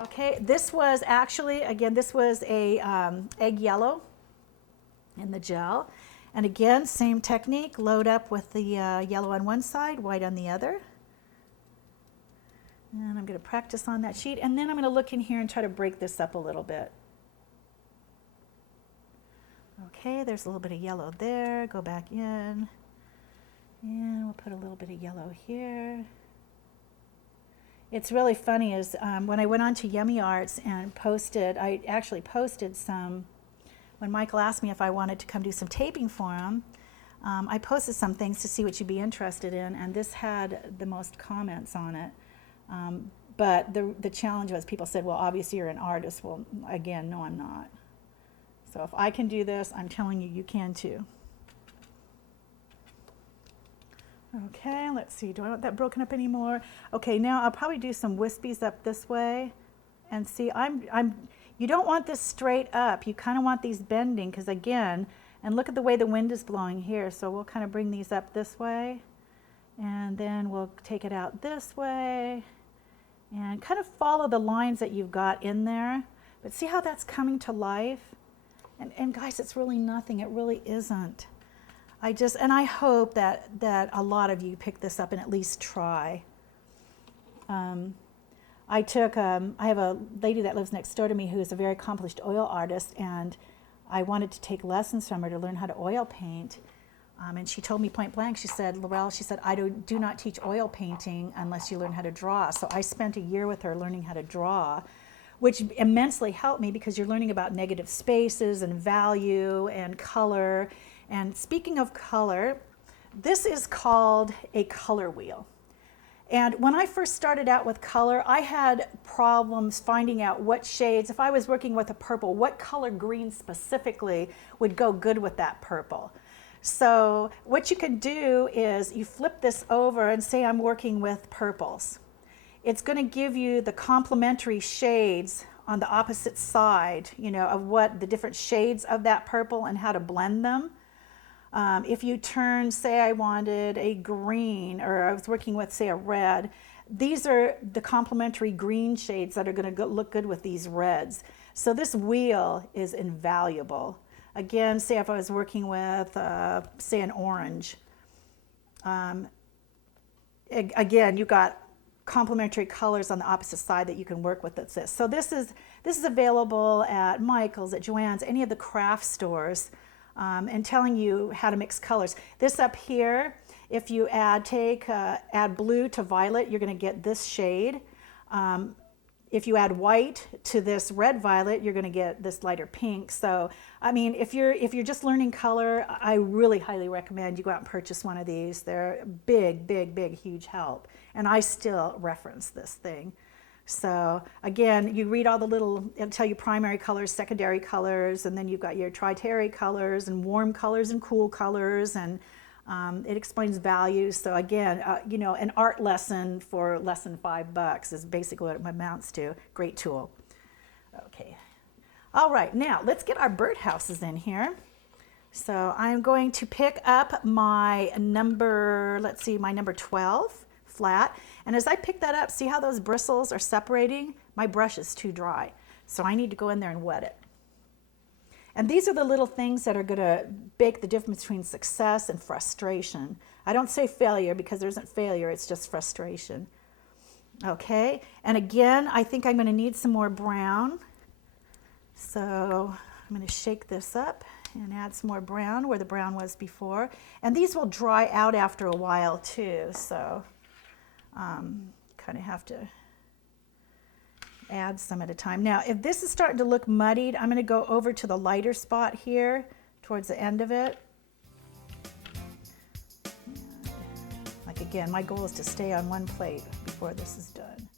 Okay, this was actually, again, this was a egg yellow in the gel. And again, same technique, load up with the yellow on one side, white on the other. And I'm going to practice on that sheet. And then I'm going to look in here and try to break this up a little bit. Okay, there's a little bit of yellow there. Go back in. And we'll put a little bit of yellow here. It's really funny is when I went on to Yummy Arts and posted, I actually posted some, when Michael asked me if I wanted to come do some taping for him, I posted some things to see what you'd be interested in, and this had the most comments on it. But the challenge was people said, well, obviously you're an artist. Well, again, no, I'm not. So if I can do this, I'm telling you, you can too. Okay, let's see, do I want that broken up anymore? Okay, now I'll probably do some wispies up this way. And see, you don't want this straight up. You kind of want these bending, because again, and look at the way the wind is blowing here. So we'll kind of bring these up this way. And then we'll take it out this way. And kind of follow the lines that you've got in there. But see how that's coming to life? And guys, it's really nothing. It really isn't. I hope that a lot of you pick this up and at least try. I have a lady that lives next door to me who is a very accomplished oil artist, and I wanted to take lessons from her to learn how to oil paint. And she told me point blank, she said, Laure'l, she said, I do not teach oil painting unless you learn how to draw. So I spent a year with her learning how to draw, which immensely helped me because you're learning about negative spaces and value and color. And speaking of color, this is called a color wheel. And when I first started out with color, I had problems finding out what shades, if I was working with a purple, what color green specifically would go good with that purple. So what you can do is you flip this over and say I'm working with purples. It's going to give you the complementary shades on the opposite side, you know, of what the different shades of that purple and how to blend them. If you turn, say I wanted a green, or I was working with, say, a red, these are the complementary green shades that are going to look good with these reds. So this wheel is invaluable. Again, say if I was working with, say, an orange. Again, you've got complementary colors on the opposite side that you can work with. That's this. So this is available at Michael's, at Joann's, any of the craft stores. And telling you how to mix colors. This up here, if you add blue to violet, you're going to get this shade. If you add white to this red violet, you're going to get this lighter pink. So, I mean, if you're just learning color, I really highly recommend you go out and purchase one of these. They're big, big, big, huge help. And I still reference this thing. So again, you read all the little, it'll tell you primary colors, secondary colors, and then you've got your tri-terry colors and warm colors and cool colors, and it explains values. So again, you know, an art lesson for less than $5 is basically what it amounts to. Great tool. Okay. All right, now let's get our birdhouses in here. So I'm going to pick up my number, let's see, my number 12 flat. And as I pick that up, see how those bristles are separating? My brush is too dry. So I need to go in there and wet it. And these are the little things that are going to make the difference between success and frustration. I don't say failure because there isn't failure, it's just frustration. Okay, and again, I think I'm going to need some more brown. So I'm going to shake this up and add some more brown where the brown was before. And these will dry out after a while too, so kind of have to add some at a time. Now, if this is starting to look muddied, I'm going to go over to the lighter spot here towards the end of it. Like again, my goal is to stay on one plate before this is done.